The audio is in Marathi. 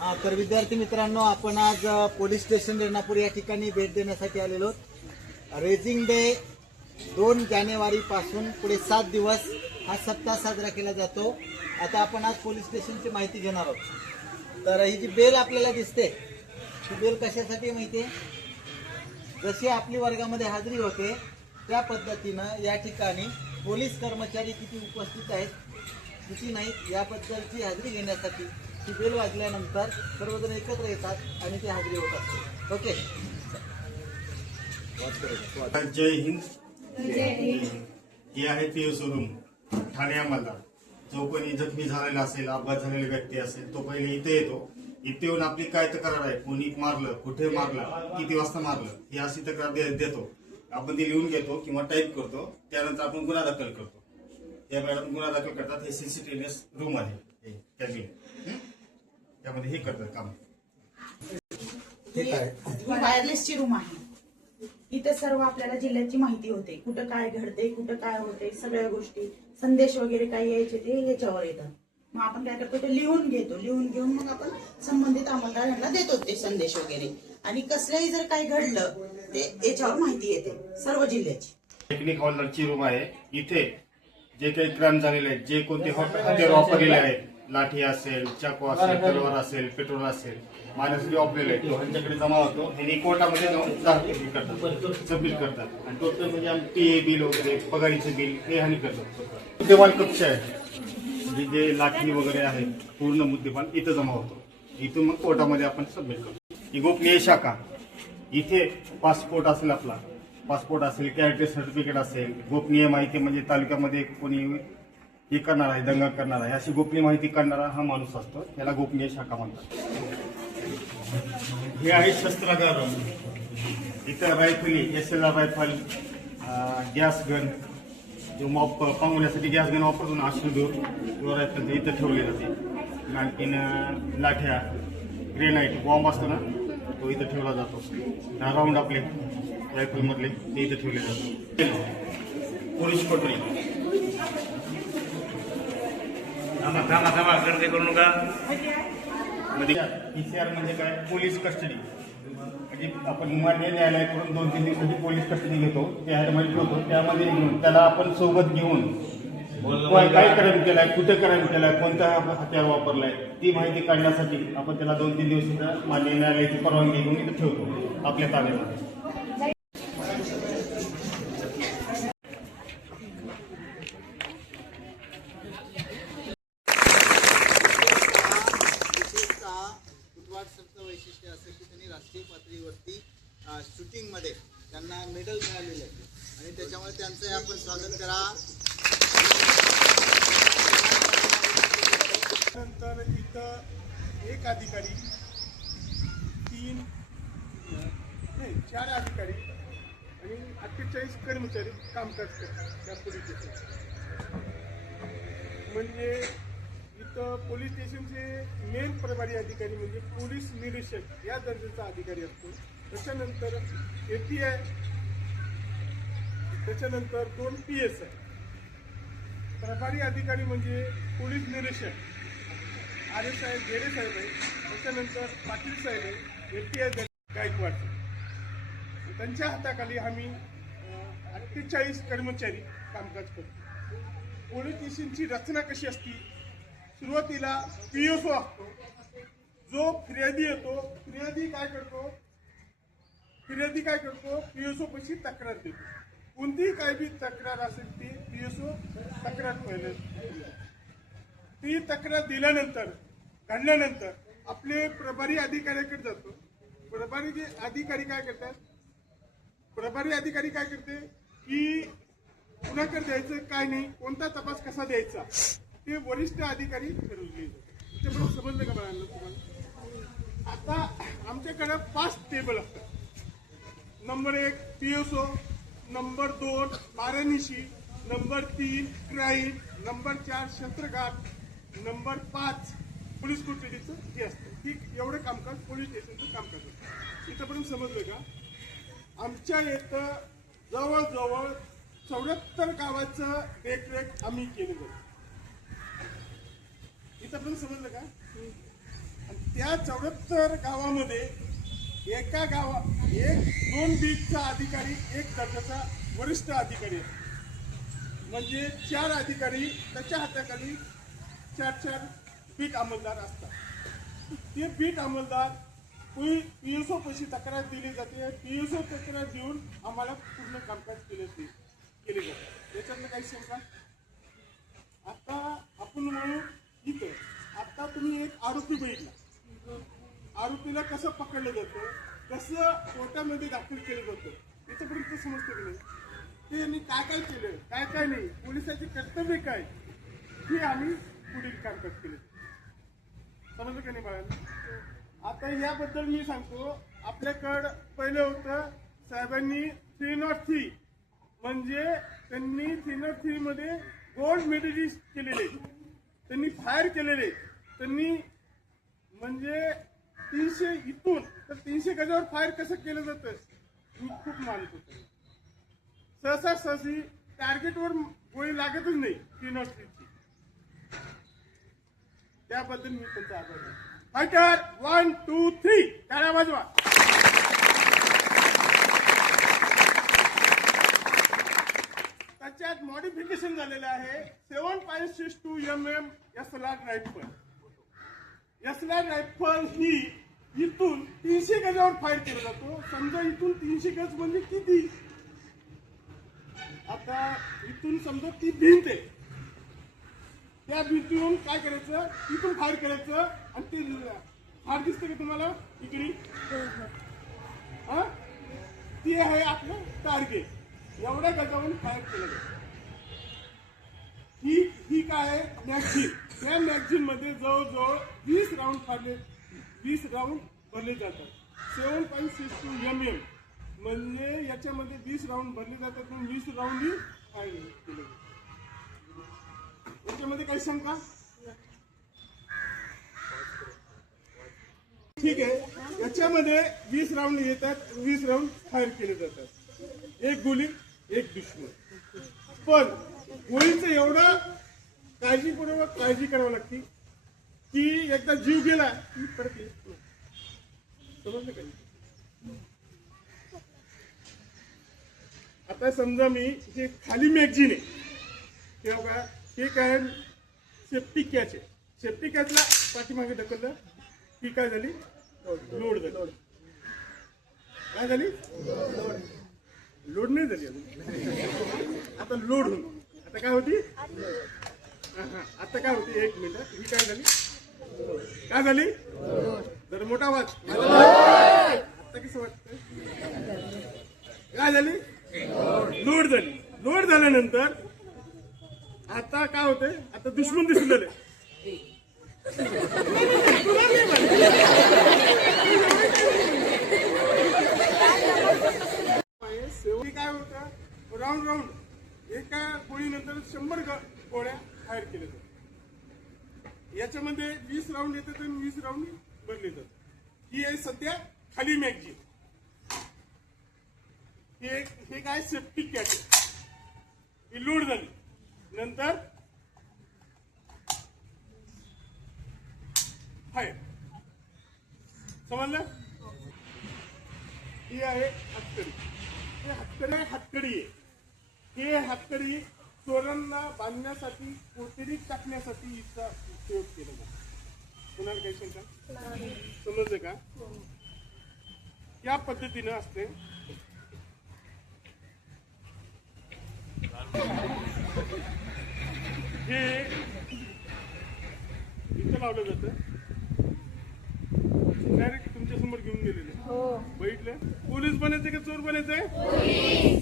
तर विद्यार्थी मित्रांनो, आपण आज पोलीस स्टेशन रेणापूर या ठिकाणी भेट देण्यासाठी आलेलो आहोत। रेझिंग डे 2 जानेवारी पासून पुढे 7 दिवस हा सप्ताह साजरा केला जातो। आता आपण आज पोलीस स्टेशनची माहिती घेणार आहोत। तर ही जी बेल आपल्याला दिसते, ही बेल कशासाठी माहिती आहे? जशी आपली वर्गामध्ये हाजरी होते त्या पद्धतीनं या ठिकाणी पोलीस कर्मचारी किती उपस्थित आहेत किती नाहीत याबद्दलची हाजरी घेण्यासाठी ती बेल वाजल्यानंतर सर्वजण एकत्र येतात आणि ती हाजरी होत असते। ओके, जय हिंद। ही आहे पीओ रूम ठाणे अंमलदार। जो कोणी जखमी झालेला असेल, अपघात झालेला व्यक्ती असेल, तो पहिले इथे येतो। इथे येऊन आपली काय तक्रार आहे, कोणी मारलं, कुठे मारलं, किती वाजता मारलं, ही अशी तक्रार देतो। आपण ती लिहून घेतो किंवा टाईप करतो। त्यानंतर आपण गुन्हा दाखल करतो। त्या मॅडम गुन्हा दाखल करतात। हे सीसीटीव्हीनेस रूम आहे, कॅबिन, त्यामध्ये हे करतात काम। ही वायरलेसची रूम आहे। इथे सर्व आपल्याला जिल्ह्याची माहिती होते, कुठं काय घडते, कुठं काय होते, सगळ्या गोष्टी, संदेश वगैरे काय यायचे ते याच्यावर येतात। मग आपण काय करतो, ते लिहून घेऊन मग आपण संबंधित अंमलदार यांना देतो ते संदेश वगैरे। आणि कसल्याही जर काही घडलं ते याच्यावर माहिती येते सर्व जिल्ह्याची। टेक्निक हॉलदारची रूम आहे। इथे जे काही क्राईम झालेले आहेत, जे कोणते हत्यार वापरलेले आहेत, लाठी असेल, चाकू असेल, तलवार असेल, पेट्रोल असेल, मानसरी वापरलेले आहे, तो ह्यांच्याकडे जमा होतो। हे कोर्टामध्ये जाऊन सबमिट करतात। आणि टोटल म्हणजे पीए बिल वगैरे, पगारीचे बिल हे हानी करतात। मुद्देमाल कक्ष आहे, जे लाठी वगैरे आहे, पूर्ण मुद्देमाल इथं जमा होतो। इथून मग कोर्टामध्ये आपण सबमिट करतो। ही गोपनीय शाखा, इथे पासपोर्ट असेल, आपला पासपोर्ट असेल, कॅरेक्टर सर्टिफिकेट असेल, गोपनीय माहिती म्हणजे तालुक्यामध्ये कोणी हे करणार आहे, दंगा करणार आहे, अशी गोपनीय माहिती काढणारा हा माणूस असतो, त्याला गोपनीय शाखा म्हणतात। हे आहे शस्त्रागार। इथं रायफली, SLR रायफल, गॅस गन, जो मॉप पांगवण्यासाठी गॅस गन वापरतो ना, अश्रू रायफल इथं ठेवले जाते। आणखीन लाठ्या, ग्रेनाईट बॉम्ब असतो ना, तो इथं ठेवला जातो। राऊंड आपले रायफल मधले ते इथं ठेवले जातात। पोलीस कोठडी, गर्दी करू नका। PCR म्हणजे काय? Police custody. म्हणजे आपण मान्य न्यायालयाकडून 2-3 दिवसाची पोलीस कस्टडी घेतो, त्यामध्ये ठेवतो। त्यामध्ये त्याला आपण सोबत घेऊन काय क्राईम केलाय, कुठे क्राईम केलाय, कोणता हत्यार वापरलाय, ती माहिती काढण्यासाठी आपण त्याला 2-3 दिवस मान्य न्यायालयाची परवानगी घेऊन इथे ठेवतो आपल्या ताब्यामध्ये। वैशिष्ट्य असं की त्यांनी राष्ट्रीय पातळीवरती शूटिंग मध्ये त्यांना मेडल मिळालेले आहे आणि त्याच्यामुळे त्यांचं आपण स्वागत करा। नंतर इथं एक अधिकारी, 4 अधिकारी आणि 48 कर्मचारी कामकाज करतात त्या पोलीस स्टेशन। म्हणजे इथं पोलीस स्टेशनचे मेन प्रभारी अधिकारी म्हणजे पोलीस निरीक्षक या दर्जाचा अधिकारी असतो। त्याच्यानंतर API, त्याच्यानंतर 2 PSI। प्रभारी अधिकारी म्हणजे पोलीस निरीक्षक आरे साहेब, घेरे साहेब आहे, त्याच्यानंतर पाटील साहेब आहे, API गायकवाड। त्यांच्या हाताखाली आम्ही 48 कर्मचारी कामकाज करतो। पोलीस स्टेशनची रचना कशी असती? सुरुवातीला PSO असतो, जो फिर्यादी येतो। फिर्यादी काय करतो, PSO पाशी तक्रार देतो। कोणतीही काय बी तक्रार असेल ती PSO तक्रार पहिले, ती तक्रार काढल्यानंतर आपले प्रभारी अधिकाऱ्याकडे जातो। प्रभारी अधिकारी काय करते की कुणाकडे द्यायचं, काय नाही, कोणता तपास कसा द्यायचा ते वरिष्ठ अधिकारी ठरवले जातात। समजलं का बाळांना तुम्हाला? आता आमच्याकडे 5 टेबल असतात। नंबर 1 PSO, नंबर 2 मारनिशी, नंबर 3 क्राईम, नंबर 4 शस्त्रघात, नंबर 5 पोलीस कोठडीचं हे असतं। ठीक, एवढं कामकाज पोलीस स्टेशनचं कामकाज असतं। इथंपर्यंत समजलं का? आमच्या इथं जवळजवळ 74 गावाचं देखरेख आम्ही केली जाते। इथं पण समजलं का? त्या 74 गावामध्ये एका दोन बीटचा अधिकारी, एक दर्जाचा वरिष्ठ अधिकारी आहे. म्हणजे 4 अधिकारी, त्याच्या हाताखाली 4 बीट अंमलदार असतात. ते बीट अंमलदार पीएसओ पैसे तक्रार दिली जाते, पीएसओ तक्रार देऊन आम्हाला पूर्ण कामकाज केले जाते. याच्यातलं काही शंका? आता आपण म्हणू इथं आता तुम्ही एक आरोपी बघितला, आरोपीला कसं पकडलं जातं, कसं कोर्टामध्ये दाखल केलं जातं, याच्यापर्यंत समजतं की नाही? ते काय काय केलं, काय काय नाही, पोलिसाचे कर्तव्य काय, हे आम्ही पुढील कामकाज केले. समजलं का नाही बाळांना? आता याबद्दल मी सांगतो. आपल्याकडं पहिलं होतं साहेबांनी 303, म्हणजे त्यांनी 303 मध्ये गोल्ड मेडलिस्ट केलेले, त्यांनी फायर केलेले, त्यांनी म्हणजे 300 इथून तर 300 गजावर फायर कसं केलं जातं मी खूप मानतो. सहसी टार्गेटवर गोळी लागतच नाही 303ची. त्याबद्दल मी त्यांचा आभार आहे. फायटर 1 2 3 टाळ्या वाजवा. त्याच्यात मॉडिफिकेशन झालेलं आहे. 7.62 mm SLR rifle. SLR rifle ही इथून 300 गजावर फायर केला जातो. समजा इथून 300 गज म्हणजे किती? आता इथून समजा ती भिंत आहे, त्या भिंतीवरून काय करायचं, इथून फायर करायचं आणि ते फार दिसतं का तुम्हाला इकडे? हा, ती आहे आपलं टार्गेट. एवढ्या गजावरून फायर केलं जातं. ही काय आहे? मॅगझिन. त्या मॅगझिन मध्ये जवळजवळ 20 राऊंड भरले जातात. 7.62 mm म्हणजे याच्यामध्ये 20 राऊंड भरले जातात आणि 20 राऊंड ही फायर केले जातात. याच्यामध्ये काही शंका? ठीक आहे. याच्यामध्ये 20 राऊंड येतात, 20 राऊंड फायर केले जातात. एक गोळी एक दुश्मन. पण गोळीचं एवढं काळजीपूर्वक काळजी करावी लागते की एकदा जीव गेला की परत येत नाही. समजलं का? आता समजा मी जे खाली मॅगझिन आहे हे बघा, हे काय सेफ्टी कॅच आहे. सेफ्टी कॅचला पाठीमागे ढकललं की काय झाली? लोड झाली. काय झाली? लोड नाही झाली अजून. आता लोड होऊन आता काय होती? आता काय होती? एक मिनिट. ही काय झाली? काय झाली? जर मोठा आवाज. आता कसं वाटतं? काय झाली? लोड झाली. लोड झाल्यानंतर आता काय होते? आता दुश्मन दिसून आले. काय होतं? राऊंड एका गोळीनंतर 100 गोळ्या फायर केल्या जातात. याच्यामध्ये 20 राऊंड येतात आणि 20 राऊंड भरले जातात. ही आहे सध्या खाली मॅगझिन. हे काय सेफ्टी कॅच. ही लोड झाली नंतर फायर. समजलं? ही आहे हातकडी. हातकडी आहे. हे हातकडी चोरांना बांधण्यासाठी, कोठडीत टाकण्यासाठी हिचा उपयोग केला जातो. कुणाला काही शंका? समजलं का? या पद्धतीनं असते. हे इथं लावलं जातं. डायरेक्ट तुमच्या समोर घेऊन गेलेले. बघितलं? पोलीस बनायचं का चोर बनायचंय?